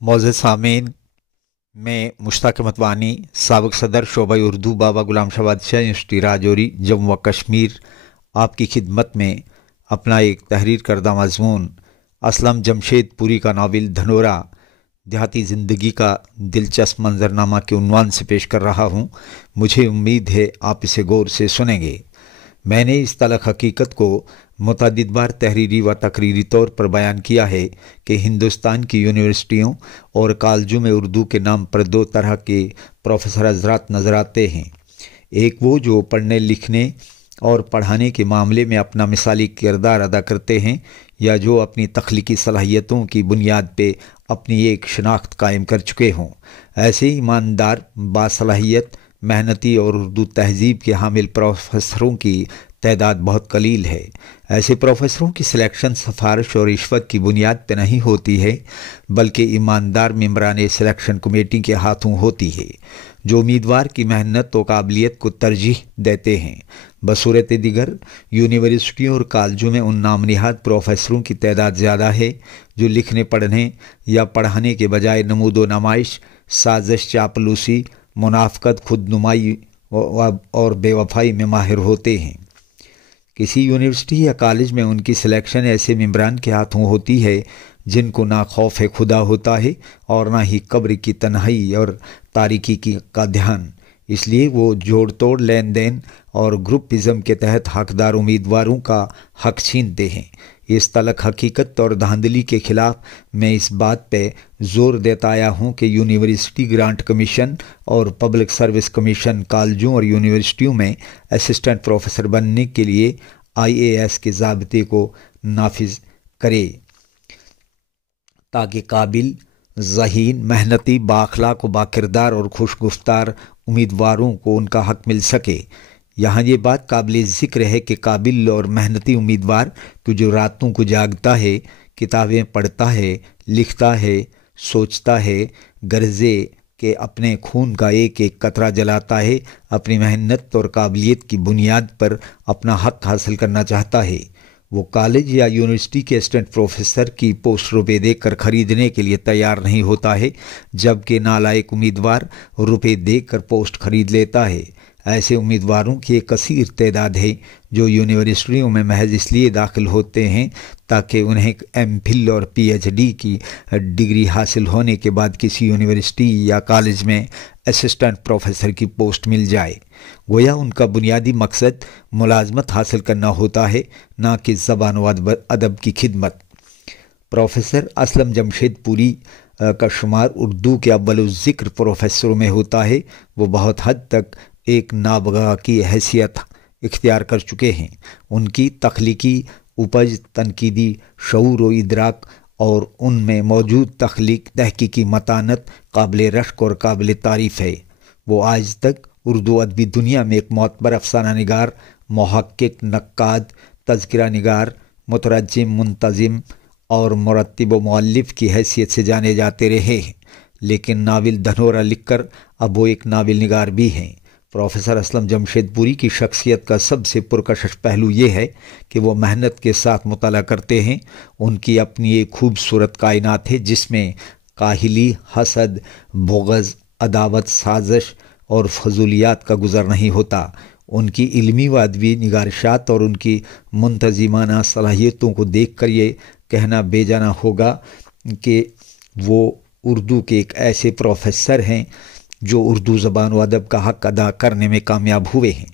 मोअज़्ज़ज़ सामीन, मैं मुश्ताक मतवानी, साबिक़ सदर शोबा उर्दू बाबा गुलाम शाह बादशाह यूनिवर्सिटी राजौरी जम्मू व कश्मीर आपकी खिदमत में अपना एक तहरीर करदा मज़मून असलम जमशेदपुरी का नावल धनोरा देहाती ज़िंदगी का दिलचस्प मंजरनामा के उन्वान से पेश कर रहा हूँ। मुझे उम्मीद है आप इसे गौर से सुनेंगे। मैंने इस तलख़ हकीकत को मुतअद्दिद बार तहरीरी व तकरीरी तौर पर बयान किया है कि हिंदुस्तान की यूनिवर्सिटियों और कॉलेजों में उर्दू के नाम पर दो तरह के प्रोफेसर हज़रात नज़र आते हैं। एक वो जो पढ़ने लिखने और पढ़ाने के मामले में अपना मिसाली किरदार अदा करते हैं, या जो अपनी तख्लीकी सलाहियतों की बुनियाद पे अपनी एक शनाख्त कायम कर चुके हों। ऐसे ईमानदार, बासलाहियत, मेहनती और उर्दू तहजीब के हामिल प्रोफेसरों की तादाद बहुत कलील है। ऐसे प्रोफेसरों की सिलेक्शन सिफारिश और रिश्वत की बुनियाद पर नहीं होती है, बल्कि ईमानदार मेंबरान सिलेक्शन कमेटी के हाथों होती है, जो उम्मीदवार की मेहनत और काबिलियत को तरजीह देते हैं। बसूरत दिगर यूनिवर्सिटियों और कॉलेजों में उन नामनिहाद प्रोफेसरों की तादाद ज़्यादा है जो लिखने पढ़ने या पढ़ाने के बजाय नमूदो नमाइश, साजिश, चापलूसी, मुनाफ़कत, खुद नुमाई और बेवफाई में माहिर होते हैं। किसी यूनिवर्सिटी या कॉलेज में उनकी सिलेक्शन ऐसे मेंबरान के हाथों होती है जिनको ना खौफ खुदा होता है और ना ही कब्र की तन्हाई और तारीकी का ध्यान। इसलिए वो जोड़ तोड़, लेन देन और ग्रुपिज़म के तहत हकदार उम्मीदवारों का हक छीनते हैं। इस तलख़ हकीकत और धांधली के ख़िलाफ़ मैं इस बात पे ज़ोर देता आया हूँ कि यूनिवर्सिटी ग्रांट कमीशन और पब्लिक सर्विस कमीशन कॉलेजों और यूनिवर्सिटियों में असिस्टेंट प्रोफेसर बनने के लिए IAS के ज़ाब्ते को नाफिज करे, ताकि काबिल, ज़हीन, मेहनती, बाअखलाक व बाकिरदार और खुशगुफ्तार उम्मीदवारों को उनका हक मिल सके। यहाँ ये बात काबिल ज़िक्र है कि काबिल और मेहनती उम्मीदवार को जो रातों को जागता है, किताबें पढ़ता है, लिखता है, सोचता है, गर्जे के अपने खून का एक एक कतरा जलाता है, अपनी मेहनत और काबिलियत की बुनियाद पर अपना हक हासिल करना चाहता है, वो कॉलेज या यूनिवर्सिटी के असिस्टेंट प्रोफेसर की पोस्ट रुपये देकर खरीदने के लिए तैयार नहीं होता है, जबकि नालायक उम्मीदवार रुपये देकर पोस्ट खरीद लेता है। ऐसे उम्मीदवारों की एक कसीर तादाद है जो यूनिवर्सिटियों में महज इसलिए दाखिल होते हैं ताकि उन्हें MPhil और PhD की डिग्री हासिल होने के बाद किसी यूनिवर्सिटी या कॉलेज में असिस्टेंट प्रोफेसर की पोस्ट मिल जाए। गोया उनका बुनियादी मकसद मुलाजमत हासिल करना होता है, ना कि ज़बान व अदब की खिदमत। प्रोफेसर असलम जमशेदपुरी का शुमार उर्दू के अव्वल ज़िक्र प्रोफेसरों में होता है। वो बहुत हद तक एक नाबगा की हैसियत इख्तियार कर चुके हैं। उनकी तख्लीकी उपज, तनकीदी शऊर व इदराक और उनमें मौजूद तहकीकी मतानत काबिल रश्क और काबिल तारीफ़ है। वो आज तक उर्दू अदबी दुनिया में एक मोतबर अफसाना निगार, मुहक्किक, नक्काद, तज़किरा निगार, मुतरज्जिम, मुंतज़िम और मुरत्तिब व मुअल्लिफ की हैसियत से जाने जाते रहे हैं। लेकिन नावल धनोरा लिखकर अब वो एक नावल निगार भी हैं। प्रोफेसर असलम जमशेदपुरी की शख्सियत का सबसे पुरकशिश पहलू ये है कि वो मेहनत के साथ मुताला करते हैं। उनकी अपनी एक खूबसूरत कायनात है जिसमें काहिली, हसद, बुग़्ज़, अदावत, साजिश और फजूलियात का गुज़र नहीं होता। उनकी इल्मी व अदबी निगारशात और उनकी मुंतज़िमाना सलाहियतों को देख कर ये कहना बेजाना होगा कि वो उर्दू के एक ऐसे प्रोफेसर हैं जो उर्दू ज़बान व अदब का हक़ अदा करने में कामयाब हुए हैं।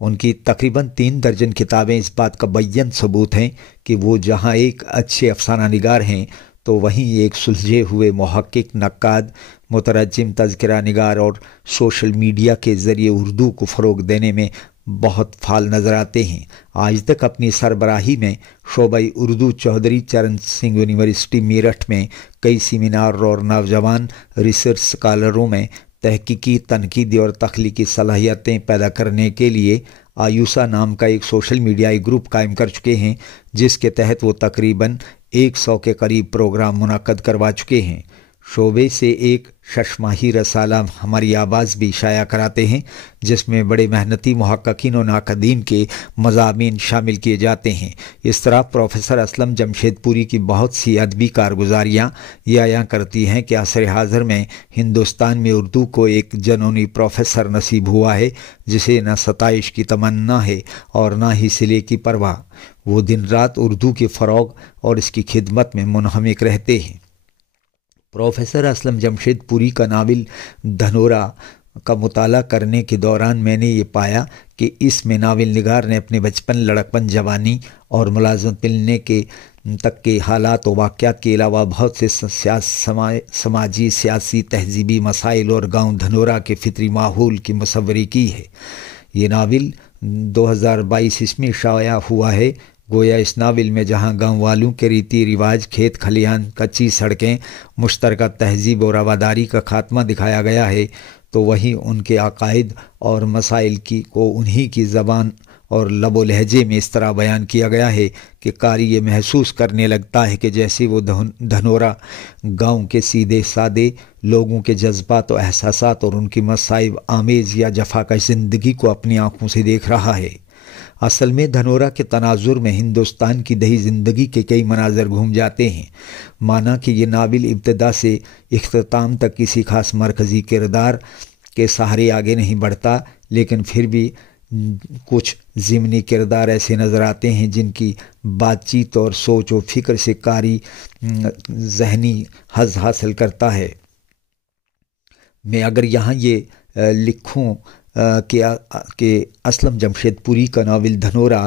उनकी तकरीबन 3 दर्जन किताबें इस बात का बैयन सबूत हैं कि वो जहाँ एक अच्छे अफसाना निगार हैं, तो वहीं एक सुलझे हुए मुहक्किक, नक्काद, मुतरज्जिम, तज़किरा निगार और सोशल मीडिया के ज़रिए उर्दू को फ़रोग़ देने में बहुत फाल नज़र आते हैं। आज तक अपनी सरबराही में शोबा उर्दू चौधरी चरण सिंह यूनिवर्सिटी मेरठ में कई सेमिनार और नौजवान रिसर्च स्कॉलरों में तहकीकी, तनकीदी और तख्लीकी सलाहियतें पैदा करने के लिए आयूसा नाम का एक सोशल मीडियाई ग्रुप कायम कर चुके हैं, जिसके तहत वो तकरीबन 100 के करीब प्रोग्राम मुनक्कद करवा चुके हैं। शोबे से एक शशमाही रसाला हमारी आवाज़ भी शाया कराते हैं, जिसमें बड़े मेहनती मुहक्किकीन और नाकदीन के मज़ामीन शामिल किए जाते हैं। इस तरह प्रोफेसर असलम जमशेदपुरी की बहुत सी अदबी कारगुजारियाँ ये आया करती हैं कि असर हाज़र में हिंदुस्तान में उर्दू को एक जनूनी प्रोफेसर नसीब हुआ है, जिसे न सताइश की तमन्ना है और न ही सिले की परवाह। वो दिन रात उर्दू के फ़रोग़ और इसकी खिदमत में मुनहमिक रहते हैं। प्रोफेसर असलम जमशेदपुरी का नावल धनोरा का मुताला करने के दौरान मैंने ये पाया कि इसमें नावल निगार ने अपने बचपन, लड़कपन, जवानी और मुलाज़मत मिलने के तक के हालात और वाक़यात के अलावा बहुत से समाजी, सियासी, तहजीबी मसाइल और गांव धनोरा के फितरी माहौल की मुसव्वरी की है। ये नावल 2022 इसमें शाया हुआ है। गोया इस नावल में जहाँ गांव वालों के रीति रिवाज, खेत खलिहान, कच्ची सड़कें, मुश्तरका तहजीब और रवादारी का खात्मा दिखाया गया है, तो वहीं उनके अकायद और मसाइल को उन्हीं की ज़बान और लबो लहजे में इस तरह बयान किया गया है कि कारी ये महसूस करने लगता है कि जैसे वो धनोरा गांव के सीधे सादे लोगों के जज्बात और एहसासात और उनकी मसाइब आमेज़ या जफाकश ज़िंदगी को अपनी आंखों से देख रहा है। असल में धनोरा के तनाजुर में हिंदुस्तान की दही ज़िंदगी के कई मनाजर घूम जाते हैं। माना कि ये नावल इब्तदा से इख्तिताम तक किसी खास मरकज़ी किरदार के सहारे आगे नहीं बढ़ता, लेकिन फिर भी कुछ ज़िमनी किरदार ऐसे नज़र आते हैं जिनकी बातचीत और सोच व फ़िक्र से कारी ज़हनी हज़ हासिल करता है। मैं अगर यहाँ ये लिखूँ कि असलम जमशेदपुरी का नावल धनोरा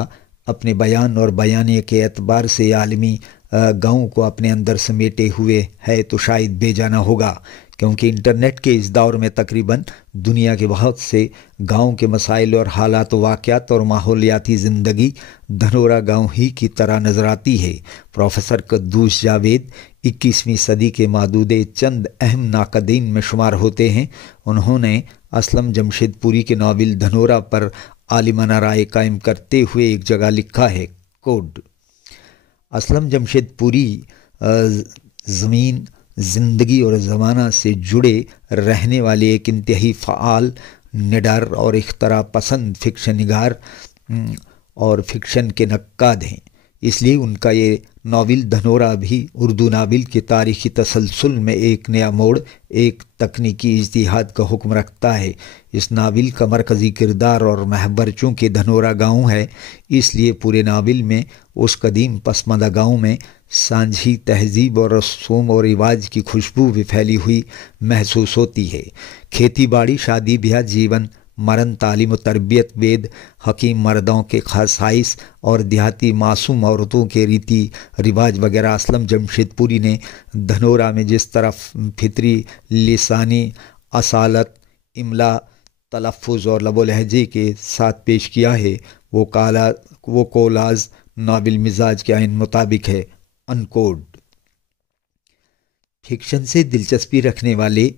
अपने बयान और बयाने के एतबार से आलमी गाँव को अपने अंदर समेटे हुए है, तो शायद बेजाना होगा, क्योंकि इंटरनेट के इस दौर में तकरीबन दुनिया के बहुत से गाँव के मसाइल और हालात वाक़यात और माहौलियाती ज़िंदगी धनोरा गाँव ही की तरह नज़र आती है। प्रोफेसर क़ुद्दूस जावेद 21वीं सदी के मादूदे चंद अहम नाक़दीन में शुमार होते हैं। उन्होंने असलम जमशेदपुरी के नावल धनोरा पर आलिमाना राय कायम करते हुए एक जगह लिखा है, कोड। असलम जमशेदपुरी ज़मीन, ज़िंदगी और ज़माना से जुड़े रहने वाले एक इंतहाई फ़आल, निडर और इख्तरा पसंद फ़िक्शन निगार और फ़िक्शन के नक्काद हैं। इसलिए उनका ये नावल धनोरा भी उर्दू नावल के तारीख़ी तसलसल में एक नया मोड़, एक तकनीकी इज्तिहाद का हुक्म रखता है। इस नावल का मरकज़ी किरदार और महबर चूँकि धनोरा गाँव है, इसलिए पूरे नावल में उस कदीम पसमानदा गाँव में सांझी तहजीब और रसूम और रिवाज की खुशबू भी फैली हुई महसूस होती है। खेती बाड़ी, शादी ब्याह, जीवन मरण, तालीम व तरबियत, वेद, हकीम मर्दों के खासाइस और देहाती मासूम औरतों के रीति रिवाज वगैरह असलम जमशेदपुरी ने धनोरा में जिस तरफ फितरी, लिसानी असालत, इमला, तलफ़ुज़ और लबो लहजे के साथ पेश किया है, वो कोलाज नाबिल मिजाज के आइन मुताबिक है, अनकोड। फिक्शन से दिलचस्पी रखने वाले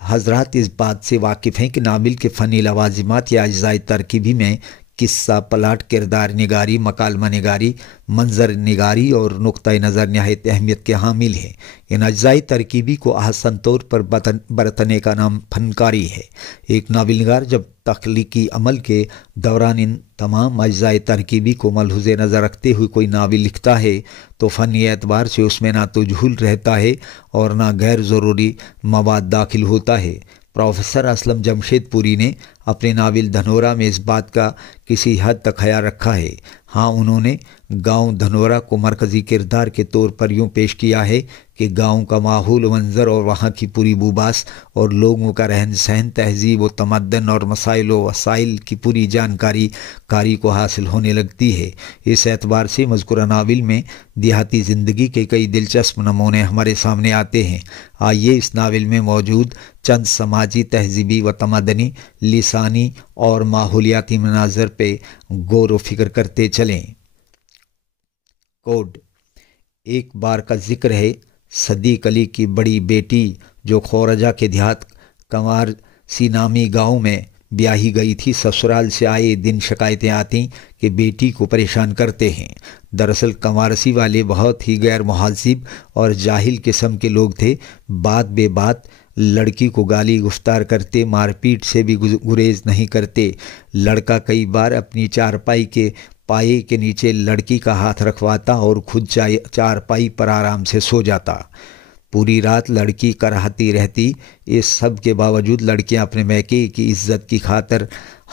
हजरात इस बात से वाकिफ़ हैं कि नावल के फ़नी लवाजिमात या अज्ज़ाए तरकीबी में किस्सा, प्लाट, किरदार निगारी, मकालमा निगारी, मंजर निगारी और नुक्ता नज़र नहायत अहमियत के हामिल हैं। इन अज्ज़ाए तरकीबी को आहसन तौर पर बरतने का नाम फनकारी है। एक नावल निगार जब तख्लीकी अमल के दौरान इन तमाम अज्ज़ाए तरकीबी को मलहुज़े नज़र रखते हुए कोई नावल लिखता है, तो फ़नी एतबार से उसमें ना तो झूल रहता है और ना गैर ज़रूरी मवाद दाखिल होता है। प्रोफेसर असलम जमशेदपुरी ने अपने नावल धनोरा में इस बात का किसी हद तक ख्याल रखा है। हाँ, उन्होंने गांव धनोरा को मरकज़ी किरदार के तौर पर यूँ पेश किया है कि गांव का माहौल, मंजर और वहाँ की पूरी बुबास और लोगों का रहन सहन, तहजीब व तमद्दन और मसाइल व वसाइल की पूरी जानकारी कारी को हासिल होने लगती है। इस एतबार से मज़कूरा नावल में देहाती ज़िंदगी के कई दिलचस्प नमूने हमारे सामने आते हैं। आइए इस नावल में मौजूद चंद समाजी, तहजीबी व तमदनी, लिसानी और माहौलियाती मनाजर पे गौर व फिक्र करते चलें। कोड। एक बार का जिक्र है, सदीक अली की बड़ी बेटी जो खोरजा के देहात कंवार सी नामी गाँव में ब्याही गई थी। ससुराल से आए दिन शिकायतें आती कि बेटी को परेशान करते हैं। दरअसल कंवारसी वाले बहुत ही गैर मुहज़्ज़िब और जाहिल किस्म के लोग थे। बात बे बात लड़की को गाली गुफ्तार करते, मारपीट से भी गुरेज नहीं करते। लड़का कई बार अपनी चारपाई के पाये के नीचे लड़की का हाथ रखवाता और खुद चारपाई पर आराम से सो जाता। पूरी रात लड़की कराहती रहती। इस सब के बावजूद लड़कियां अपने मैके की इज्जत की खातिर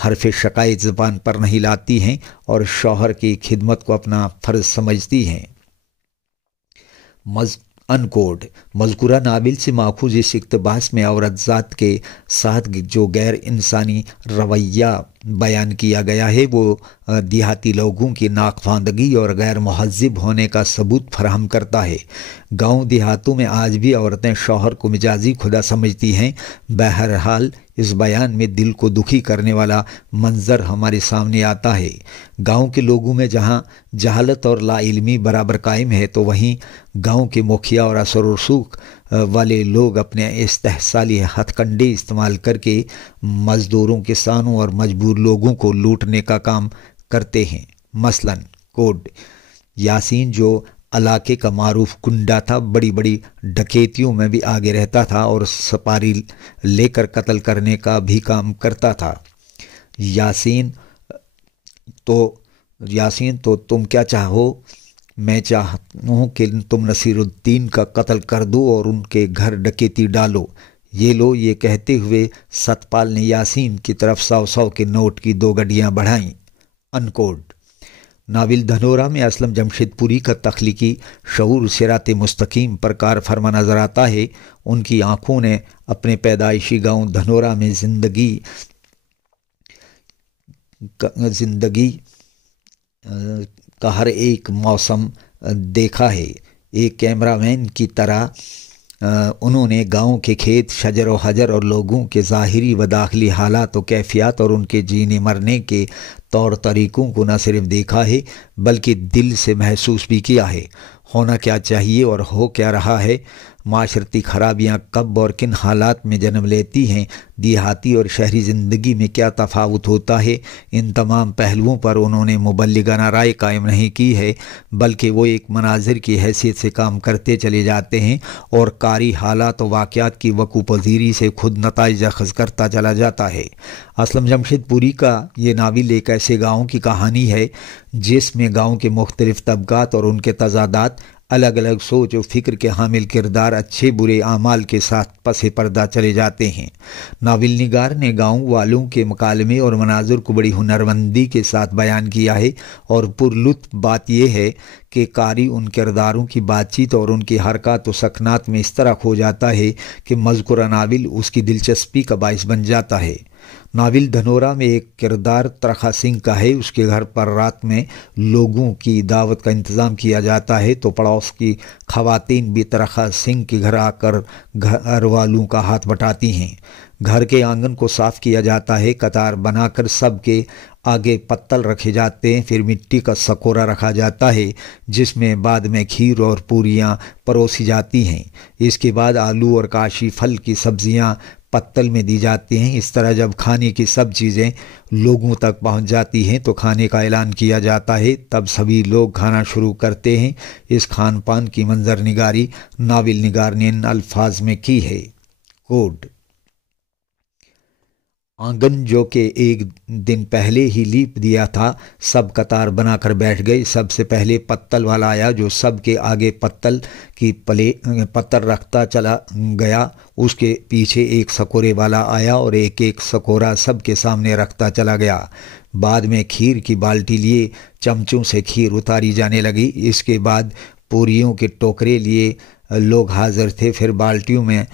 हरफ शिकायत ज़बान पर नहीं लाती हैं और शौहर की खिदमत को अपना फ़र्ज समझती हैं। अनकोड मज़कूरा नाबिल से माखूज़ इस इक़्तिबास में औरत ज़ात के साथ जो गैर इंसानी रवैया बयान किया गया है वो देहाती लोगों की नाकफांदगी और गैर मुहज़्ज़िब होने का सबूत फराहम करता है। गांव देहातों में आज भी औरतें शौहर को मिजाजी खुदा समझती हैं। बहरहाल इस बयान में दिल को दुखी करने वाला मंज़र हमारे सामने आता है। गांव के लोगों में जहां जहालत और लाइल्मी बराबर कायम है, तो वहीं गांव के मुखिया और असर और रसूख वाले लोग अपने इस्तेहसाली हथकंडे इस्तेमाल करके मज़दूरों, किसानों और मजबूर लोगों को लूटने का काम करते हैं। मसलन कोड यासीन जो इलाके का मारूफ गुंडा था, बड़ी बड़ी डकैतियों में भी आगे रहता था और सपारी लेकर कत्ल करने का भी काम करता था। यासीन तो तुम क्या चाहो? मैं चाहता हूँ कि तुम नसीरुद्दीन का कत्ल कर दो और उनके घर डकैती डालो। ये लो। ये कहते हुए सतपाल ने यासीन की तरफ 100 के नोट की 2 गड्डियाँ बढ़ाईं। अनकोड नाविल धनोरा में असलम जमशेदपुरी का तख्लीकी शऊर सिरात मुस्तकीम पर कार फरमा नज़र आता है। उनकी आँखों ने अपने पैदाइशी गांव धनोरा में ज़िंदगी का हर एक मौसम देखा है। एक कैमरामैन की तरह उन्होंने गांव के खेत, शजर व हजर और लोगों के ज़ाहिरी व दाखिली हालात व कैफियत और उनके जीने मरने के तौर तरीक़ों को न सिर्फ देखा है बल्कि दिल से महसूस भी किया है। होना क्या चाहिए और हो क्या रहा है, माशरती खराबियाँ कब और किन हालात में जन्म लेती हैं, देहाती और शहरी ज़िंदगी में क्या तफावत होता है, इन तमाम पहलुओं पर उन्होंने मुबल्लिगाना राय कायम नहीं की है, बल्कि वो एक मनाजिर की हैसियत से काम करते चले जाते हैं और कारी हालात व वाक़यात की वक़ू पज़ीरी से खुद नताइज अख़ज़ करता चला जाता है। असलम जमशेदपुरी का ये नाविल एक ऐसे गाँव की कहानी है जिसमें गाँव के मुख्तलिफ़ तबक़ात और उनके तज़ादात, अलग अलग सोच और फ़िक्र के हामिल किरदार अच्छे बुरे आमाल के साथ पसे पर्दा चले जाते हैं। नाविल निगार ने गाँव वालों के मकालमे और मनाज़िर को बड़ी हुनरमंदी के साथ बयान किया है और पुरलुत्फ़ बात यह है कि कारी उन किरदारों की बातचीत और उनकी हरकत व सकनात में इस तरह खो जाता है कि मज़कूरा नाविल उसकी दिलचस्पी का बाइस बन जाता है। नाविल धनोरा में एक किरदार तरखा सिंह का है। उसके घर पर रात में लोगों की दावत का इंतज़ाम किया जाता है तो पड़ोस की ख़वातीन भी तरखा सिंह के घर आकर घर वालों का हाथ बटाती हैं। घर के आंगन को साफ़ किया जाता है, कतार बनाकर सब के आगे पत्तल रखे जाते हैं, फिर मिट्टी का सकोरा रखा जाता है जिसमें बाद में खीर और पूरियाँ परोसी जाती हैं। इसके बाद आलू और काशी फल की सब्ज़ियाँ पत्तल में दी जाती हैं। इस तरह जब खाने की सब चीज़ें लोगों तक पहुंच जाती हैं तो खाने का ऐलान किया जाता है। तब सभी लोग खाना शुरू करते हैं। इस खान पान की मंजर निगारी नाविल निगार ने इन अल्फाज में की है। कोड आंगन जो कि एक दिन पहले ही लीप दिया था, सब कतार बनाकर बैठ गए। सबसे पहले पत्तल वाला आया जो सब के आगे पत्तल की पत्तल रखता चला गया। उसके पीछे एक सकोरे वाला आया और एक एक सकोरा सब के सामने रखता चला गया। बाद में खीर की बाल्टी लिए चमचों से खीर उतारी जाने लगी। इसके बाद पूरियों के टोकरे लिए लोग हाजिर थे। फिर बाल्टियों में